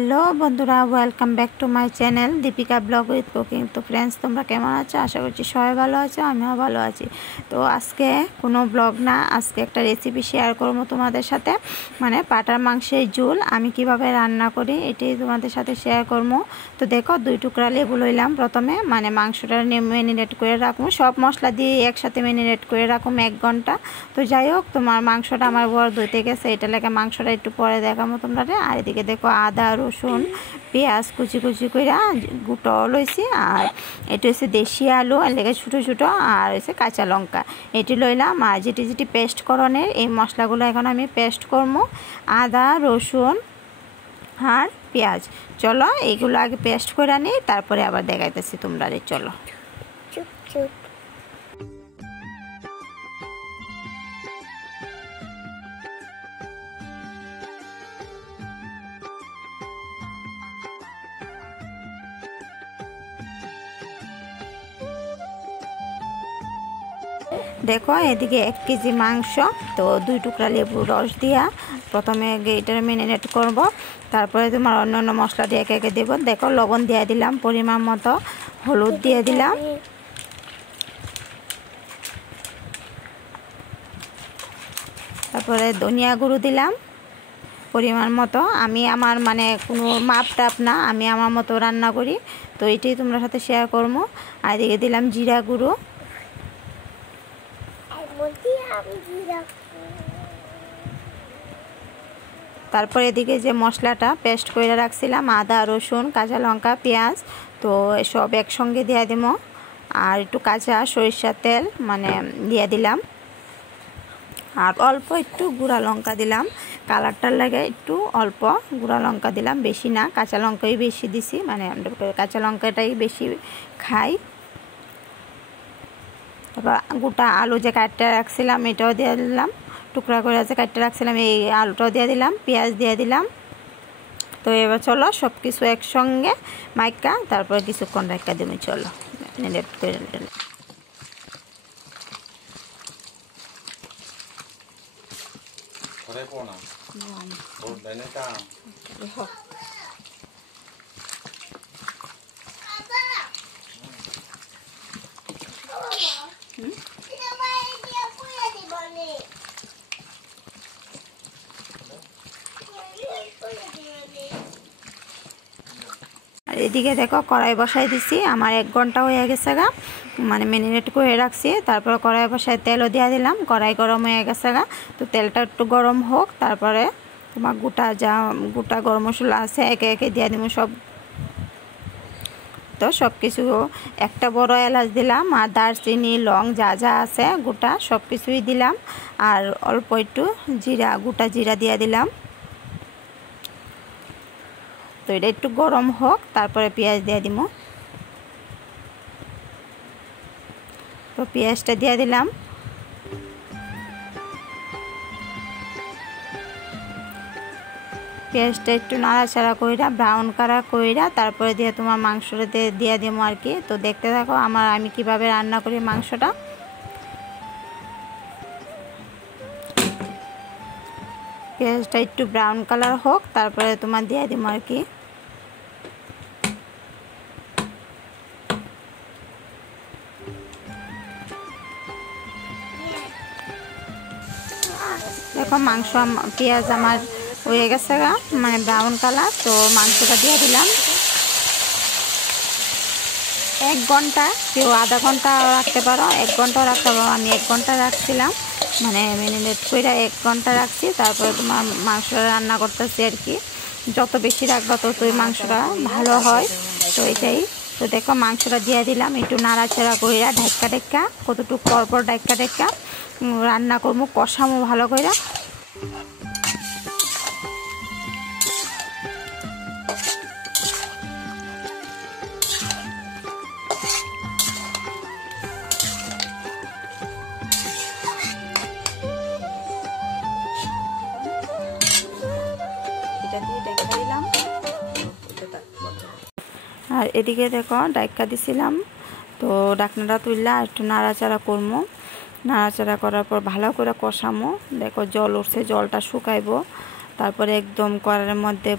Hello বন্ধুরা, welcome back to my channel Deepika blog with cooking. তো friends, তোমরা কেমন আছো? আশা করছি সবাই ভালো আছো, আমিও ভালো আছি। তো আজকে কোনো ব্লগ না, আজকে একটা রেসিপি শেয়ার করবো তোমাদের সাথে, মানে পাটার মাংসের ঝোল আমি কিভাবে রান্না করি এটাই তোমাদের সাথে শেয়ার করবো। তো দেখো, 2 টুকরা লেবু লইলাম। প্রথমে মানে মাংসটা ম্যারিনেট করে রাখবো, সব মশলা দিয়ে একসাথে ম্যারিনেট করে রাখবো 1 ঘন্টা। তো যাই হোক, তোমার মাংসটা আমার বড় ধুইতে গেছে, এটা লেগে মাংসটা একটু পরে দেখাবো তোমরা। আর এদিকে দেখো, আদা রসুন পেঁয়াজ কুচি কুচি করে গুঁটো লইছি, আর এটা হচ্ছে দেশি আলু আর লেগে ছোটো ছোটো, আর হচ্ছে কাঁচা লঙ্কা এটি লইলাম। আর যেটি পেস্ট করণের এই মশলাগুলো এখন আমি পেস্ট করবো, আদা রসুন আর পেঁয়াজ। চলো এইগুলো আগে পেস্ট করে নিই, তারপরে আবার দেখাইতেছি তোমরা। চলো চুপ চুপ। দেখো, এদিকে 1 কেজি মাংস, তো 2 টুকরা লেবুর রস দিয়া প্রথমে এটা ম্যারিনেট করব, তারপরে তোমার অন্য মশলা দিয়ে একে একে দেবো। দেখো, লবণ দিয়ে দিলাম পরিমাণ মতো, হলুদ দিয়ে দিলাম, তারপরে ধনিয়া গুঁড়ো দিলাম পরিমাণ মতো। আমি আমার মানে কোনো মাপ টাপ না, আমি আমার মতো রান্না করি, তো এটাই তোমরা সাথে শেয়ার করবো। আর এদিকে দিলাম জিরা গুঁড়ো, তারপর এদিকে যে মশলাটা পেস্ট করে রাখছিলাম আদা রসুন কাঁচা লঙ্কা পেঁয়াজ, তো সব একসঙ্গে দিয়ে দিব। আর একটু কাঁচা সরিষার তেল মানে দিয়ে দিলাম, আর অল্প একটু গুঁড়া লঙ্কা দিলাম, কালারটার লাগে একটু অল্প গুঁড়া লঙ্কা দিলাম, বেশি না। কাঁচা লঙ্কাই বেশি দিছি, মানে কাঁচা লঙ্কাটাই বেশি খাই। তারপর গোটা আলু যে কাটতে রাখছিলাম এটাও দিয়ে দিলাম, টুকরা করে যে কাটতে রাখছিলাম এই আলুটাও দিয়ে দিলাম, পেঁয়াজ দিয়ে দিলাম। তো এবার চলো সব কিছু একসঙ্গে মাইকা তারপরে কিছুক্ষণ রাখা দেবো। চলো লেট করে আর এদিকে দেখো, কড়াই বসাই দিছি, আমার 1 ঘন্টা হয়ে গেছে গা, মানে ম্যারিনেট করে রাখছি। তারপর কড়াই বসায় তেলও দিয়ে দিলাম, কড়াই গরম হয়ে গেছে গা। তো তেলটা একটু গরম হোক, তারপরে তোমার গোটা গরম মশলা আছে একে একে দিয়ে দিব সব। তো সব কিছু, একটা বড় এলাচ দিলাম, আর দারচিনি লং যা যা আছে গোটা সব কিছুই দিলাম, আর অল্প একটু জিরা গোটা জিরা দিয়ে দিলাম। তো এটা একটু গরম হোক, তারপরে পেঁয়াজ দিয়ে দিব। তো পেঁয়াজটা দিয়ে দিলাম, পেঁয়াজটা একটু নাড়াচাড়া কইরা ব্রাউন কালার কইরা তারপরে দিয়ে তোমার মাংসটা দিয়ে দিব আর কি। তো দেখতে থাকো আমি কিভাবে রান্না করি মাংসটা। পেঁয়াজটা একটু ব্রাউন কালার হোক, তারপরে তোমার দিয়ে দিব আর কি। দেখো, পেঁয়াজ আমার হয়ে গেছে গা, মানে ব্রাউন কালার। তো মাংসটা দিয়ে দিলাম। 1 ঘন্টা, কেউ আধা ঘন্টা রাখতে পারো, 1 ঘন্টাও রাখতে পারো। আমি 1 ঘন্টা রাখছিলাম, মানে ম্যারিনেট করে 1 ঘন্টা রাখছি। তারপরে তোমার মাংসটা রান্না করতেছি আর কি। যত বেশি রাখবা ততই মাংসটা ভালো হয়, তো এটাই। তো দেখো, মাংসটা দিয়ে দিলাম, একটু নাড়াচাড়া কইরা ঢাক্কা কতটুকু পরপর ঢাক্কা রান্না করবো, কষামো ভালো করে। আর এদিকে দেখো, ডাইকা দিছিলাম, তো ডাকনাটা তুললা একটু নাড়াচাড়া করবো। নাড়াচাড়া করার পর ভালো করে কষামো। দেখো জল উঠছে, জলটা শুকাইবো, তারপরে একদম কড়াইয়ের মধ্যে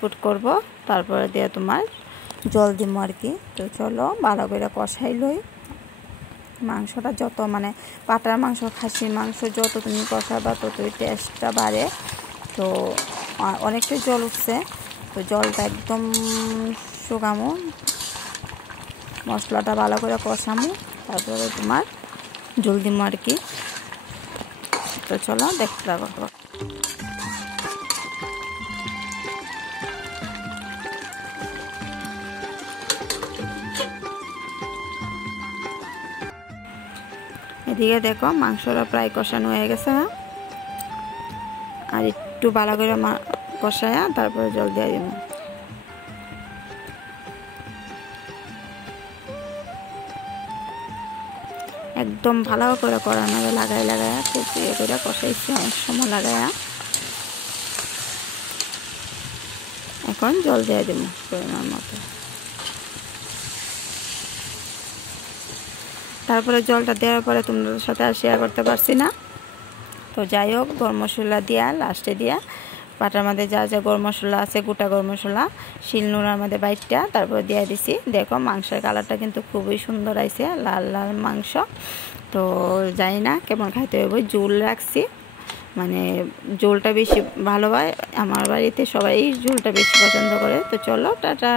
পুট করব, তারপরে দিয়ে তোমার জল দিব আর কি। তো চলো ভালো করে কষাই লই। মাংসটা যত মানে পাটার মাংস, খাসির মাংস যত তুমি কষাবা ততই টেস্টটা বাড়ে। তো অনেকটাই জল উঠছে, তো জলটা একদম শুকামো, মশলাটা ভালো করে কষামো, তারপরে তোমার জল দিব আর কি। তো চলো দেখতে থাকো। এদিকে দেখো মাংসটা প্রায় কষানো হয়ে গেছে, আর একটু ভালো করে কষায়া তারপরে জল দিয়ে দিব। একদম ভালো করে কড়ানো লাগাই খুব ইয়ে করে কষাইছি অনেক সময় লাগায়া। এখন জল দিয়ে দিব পরিমাণ মতো। তারপরে জলটা দেওয়ার পরে তোমাদের সাথে আর শেয়ার করতে পারছি না। তো যাই হোক, গরম মশলা দিয়া লাস্টে দিয়া পাটার মধ্যে যা যা গরম মশলা আছে, গোটা গরম মশলা শিলনোড়ার মধ্যে বাইটটা তারপরে দিয়ে দিছি। দেখো মাংসের কালারটা কিন্তু খুবই সুন্দর আইছে, লাল লাল মাংস। তো জানি না কেমন খাইতে হবে, ঝোল রাখছি, মানে ঝোলটা বেশি ভালো হয়। আমার বাড়িতে সবাই ঝোলটা বেশি পছন্দ করে। তো চলো টাটা।